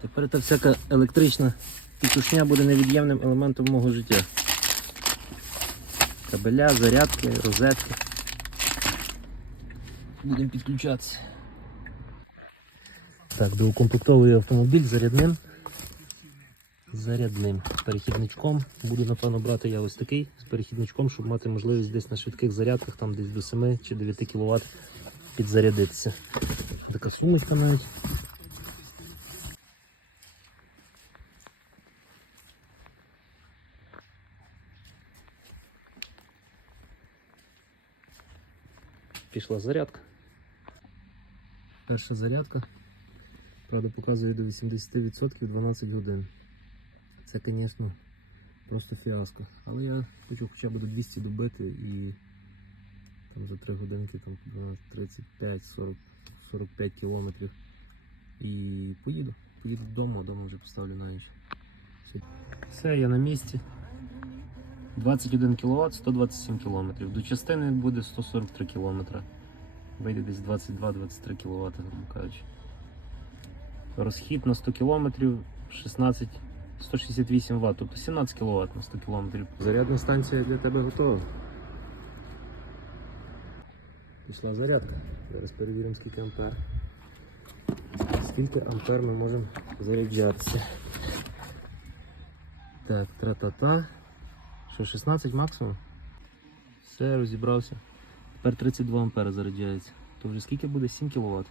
Тепер та всяка електрична пітушня буде невід'ємним елементом мого життя. Кабеля, зарядки, розетки. Будемо підключатися. Так, доукомплектовую автомобіль зарядним. Зарядним перехідничком. Буду, напевно, брати я ось такий з перехідничком, щоб мати можливість десь на швидких зарядках, там десь до 7 чи 9 кВт підзарядитися. Така сумочка навіть. Пішла зарядка. Перша зарядка. Правда, показує до 80% 12 годин. Це, звісно, просто фіаско. Але я хочу хоча б до 200 добити і там за 3 годинки там 35 40 45 кілометрів. І поїду. Поїду додому, а вдома вже поставлю на ніч. Все, я на місці. 21 кВт, 127 км. До частини буде 143 км. Вийде десь 22-23 кВт, кажучи. Розхід на 100 км 16 168 Вт, тобто 17 кВт на 100 км. Зарядна станція для тебе готова. Пішла зарядка. Зараз перевіримо, скільки ампер. Скільки ампер ми можемо заряджатися. Так, тра-та-та. Що, 16 максимум? Все, розібрався. Тепер 32 ампера заряджається. То вже скільки буде? 7 кВт.